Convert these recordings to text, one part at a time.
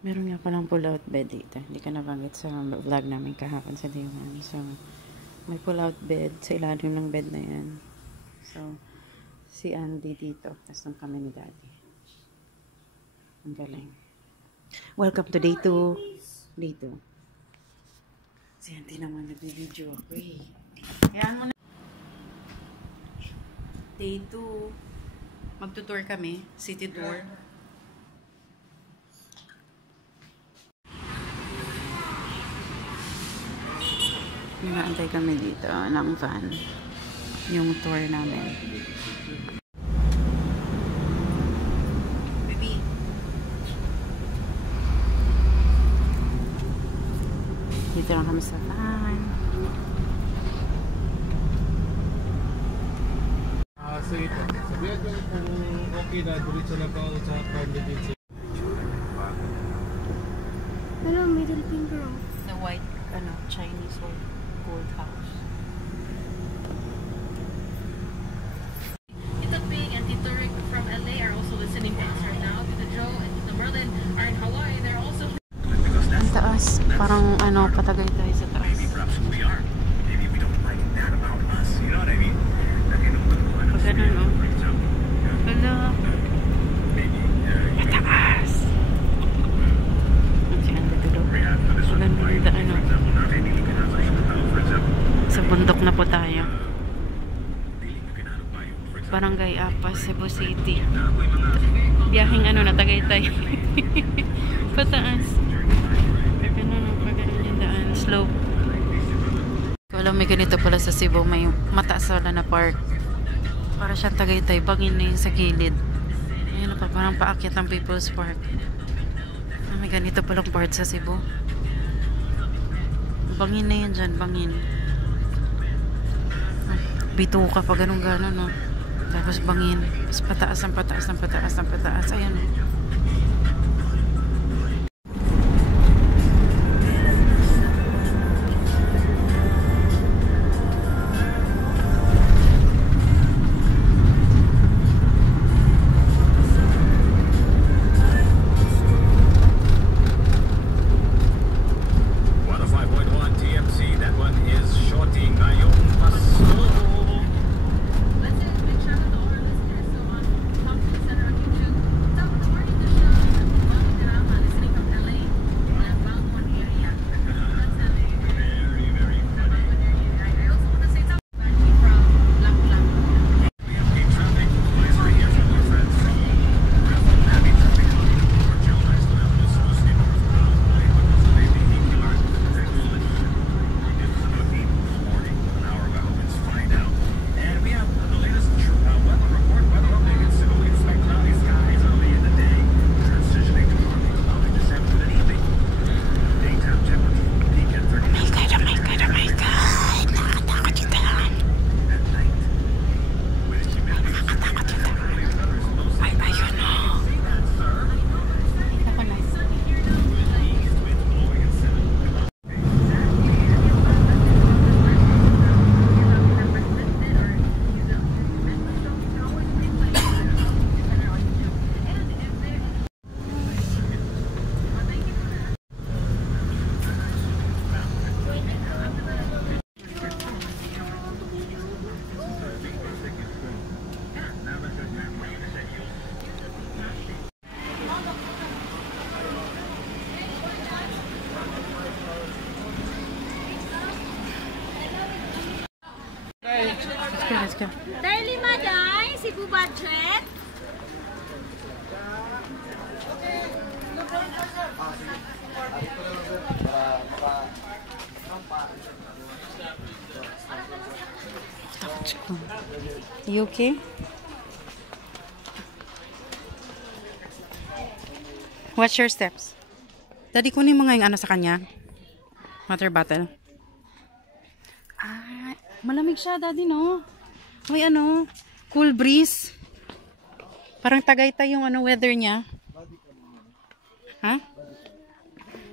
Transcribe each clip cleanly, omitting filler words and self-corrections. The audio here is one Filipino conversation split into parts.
Meron nga palang pull-out bed dito. Hindi ka nabanggit sa vlog namin kahapon sa day 1. So, may pull-out bed sa ilalim ng bed na yan. So, si Andy dito. Tapos nung kami ni Daddy. Ang galing. Welcome to day 2. Day 2. Si Andy naman nag-video ako eh. Kaya mo na. Day 2. Magtutour kami. City tour. Naantay kami dito ng van. Yung tour namin. Baby. Dito lang kami sa van. So ito. Sabihan ko kung okay na, diretso lang ka sa candidate. Hello, middle finger. The white, Chinese white gold house. Tito Ping and Tito Rick from LA are also listening to us right now. Tito Joe and Tito Merlin are in Hawaii. They're also... Ang taas. Parang patagay tayo sa taas. Maybe perhaps who we are. Maybe we don't like that about us. You know what I mean? Pag ganun, oh. Hala. Mataas. Ang siya dito daw. Maganda yung sa bundok na po tayo. Barangay Apas, Cebu City. Biyaheng na Tagaytay. Pataas. Pagano yung daan. Slope. Kung alam, may ganito pala sa Cebu, may mataas wala na park. Para siyang Tagaytay, bangin na yun sa gilid. Ayun pa, parang paakyat ng People's Park. May ganito palang part sa Cebu. Bangin na yun dyan, bangin. Bito ka pa ganun gano'n, no? Tapos bangin. Tapos pataas ang pataas ang pataas ang pataas. Ayan, no? Let's go. Daily Maday, Cebu budget. You okay? Watch your steps. Daddy, kunin mo nga yung sa kanya. Water bottle. Ah, malamig siya, Daddy, no? May cool breeze. Parang Tagaytay yung weather niya. Ha?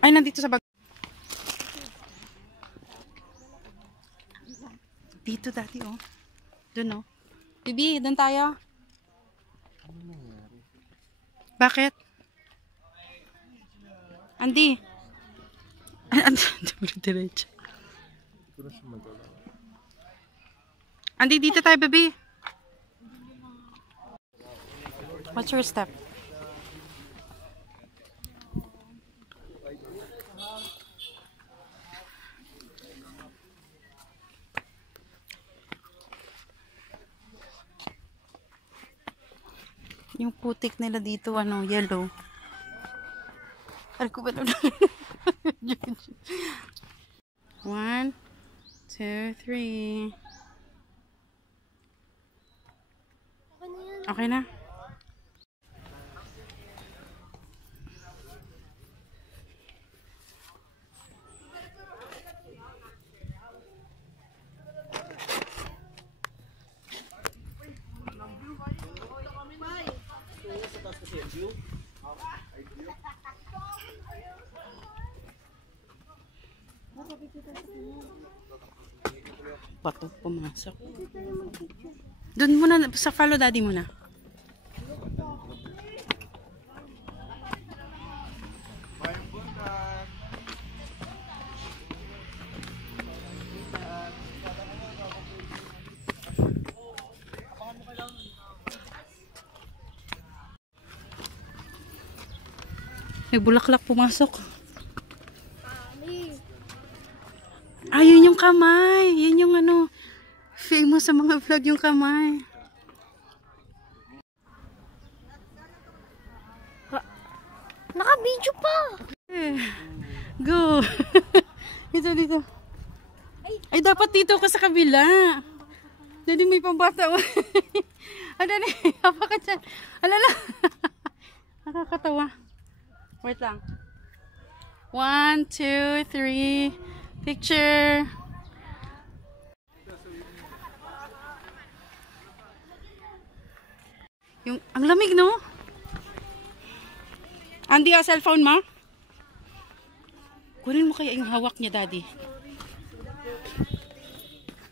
Ay, nandito sa bag. Dito, Daddy, oh. Doon, oh. Bibi, doon tayo. Bakit? Andy. Diretso. Andy, dito tayo, baby. What's your step? Yung putik nila dito, ano, yellow. Ay, ko ba na? 1, 2, 3. Okay na? Pato, pumasok. Doon muna, sa follow daddy muna. May bulaklak pumasok. Ah, yun yung kamay. Yun yung ano, famous sa mga vlog yung kamay. Naka-video pa! Go! Dito. Ay, dapat dito ka sa kabila. Dali may pambata. Dali, hapa ka dyan. Alala. Nakakatawa. Wait lang. 1, 2, 3. Picture. Yung, ang lamig, no? Andy, cellphone mo? Kunin mo kaya yung hawak niya, daddy.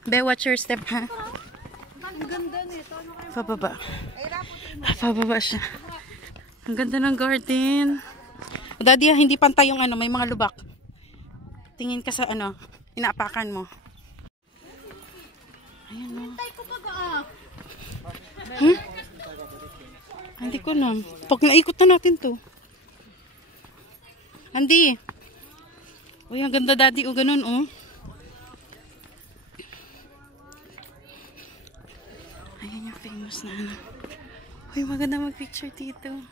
Be, watch your step, ha? Ang ganda nito. Pababa. Pababa siya. Ang ganda ng garden. Daddy, hindi pantay yung ano, may mga lubak. Tingin ka sa ano, inaapakan mo. Ayan, no? Hmm? Hindi ko na. Pag naikot na natin to. Andy. Uy, ang ganda daddy. O, ganun, oh. Ayan yung famous na ano. Uy, maganda mag-picture dito.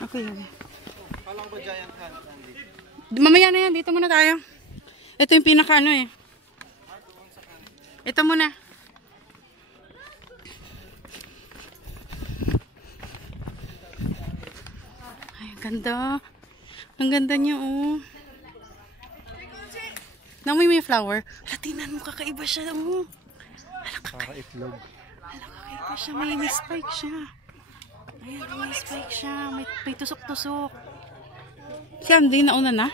Okay. Palang ba giant hand, Andy? Mamaya na yan. Dito muna tayo. Ito yung pinaka ano eh. Ito muna. Ay, ang ganda. Ang ganda niya, oh. Namoy mo yung flower. Latinan mo, kakaiba siya, oh. Kaka-itlog. Kakaiba siya. May spike siya. Ayan, may spike siya. May tusok-tusok. Siya, hindi nauna na.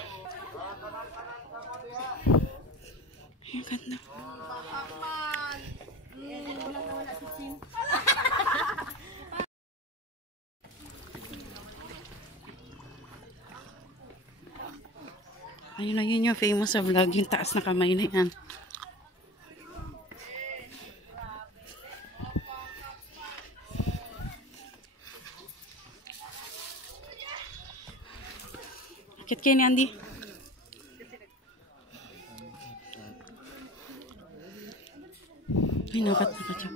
Ay, ang ganda. Ayun na, yun yung famous sa vlog, yung taas na kamay na yan. Akit kayo ni Andy. Ay, nakat siya.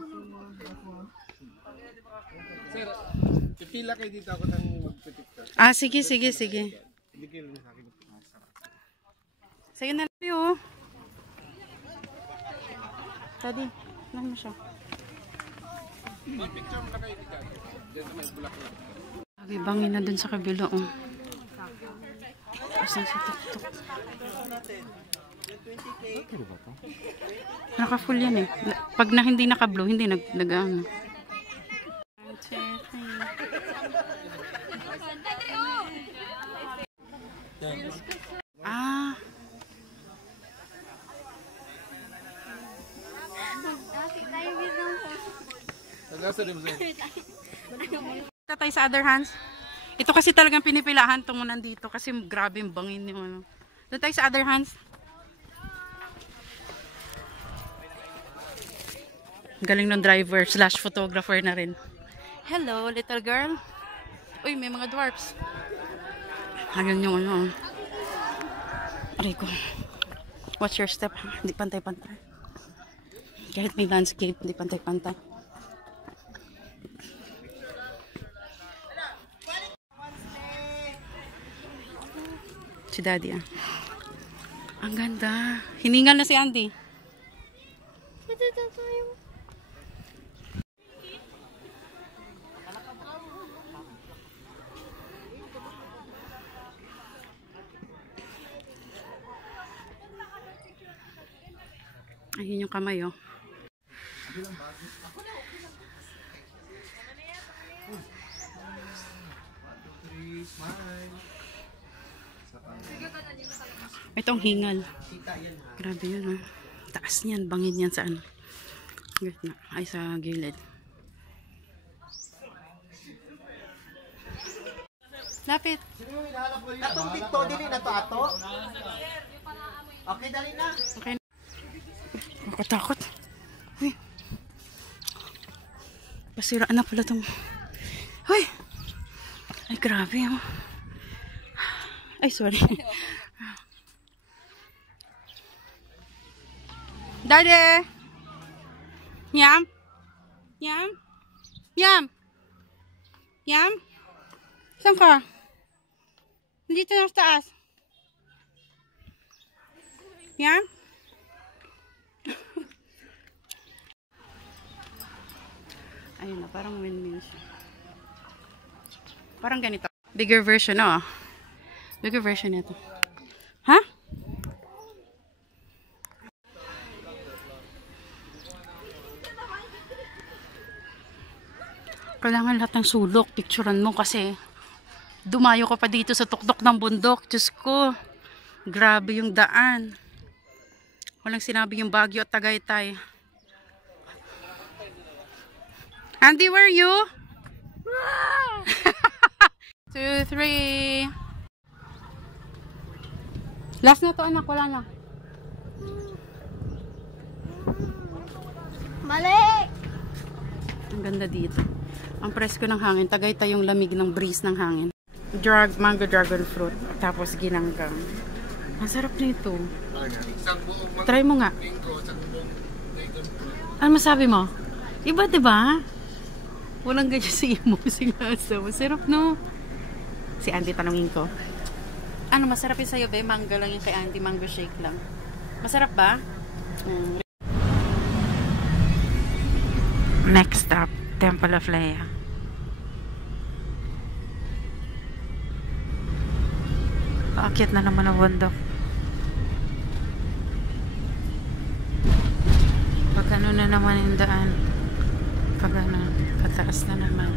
Sir, pipila kayo dito ako ng magpipicture. Ah, sige. Hindi kayo lang sa akin. Sa'yo na lang yun. Daddy, lang mo siya. Picture mo na kayo dito. Diyan sa may bulaklak. Sabi, bangin na dun sa kabila, oh. Tapos na sa tuktok. Naka-full yan eh. Pag na hindi naka-blue, hindi nag-ano. Ah. Nagasa rin mo sir. Tatay sa other hands. Ito kasi talagang pinipilahan itong nandito kasi grabe yung bangin yung ano. Doon tayo sa other hands. Galing ng driver slash photographer na rin. Hello, little girl. Uy, may mga dwarfs. Ayun yung ano. Aray ko. Watch your step. Hindi pantay-pantay. Kahit may landscape, hindi pantay-pantay. Si Daddy ah. Ang ganda. Hiningal na si Andy. Ayun yung kamay oh. Itong hingal. Grabe yun oh. Taas niyan, bangin yan sa ano. Gitna. Ay sa gilid. Lapit. Atong dito, dili na to ato. Okay, dali na. Okay. Makatakot. Uy. Pasiraan na pala itong... Uy! Ay, grabe oh. Ay, sorry. Daddy! Yam? Yam? Yam? Yam? Saan ka? Nandito na sa taas. Yam? Ayun na, parang windmill siya. Parang ganito. Bigger version, oh. Bigger version nito. Ha? Kailangan lahat ng sulok. Picturean mo kasi dumayo ka pa dito sa tuktok ng bundok. Diyos ko. Grabe yung daan. Walang sinabi yung Baguio at Tagaytay. Andy, where are you? 2, 3. Last na to anak, wala na. Mali! Ang ganda dito. Ang presko ng hangin. Tagaytay yung lamig ng breeze ng hangin. Mango dragon fruit. Tapos ginanggang. Ang sarap nito. Try mo nga. Ano masabi mo? Iba diba? Walang ganyan sa imo. Sinasa. Masarap no? Si Andy tanongin ko. Ano masarap yung sa'yo be? Mango lang yung kay Andy. Mango shake lang. Masarap ba? Next stop, Temple of Leia. Paakyat na naman ang bundok. Pag ano na naman yung daan. Pag ano, pataas na naman.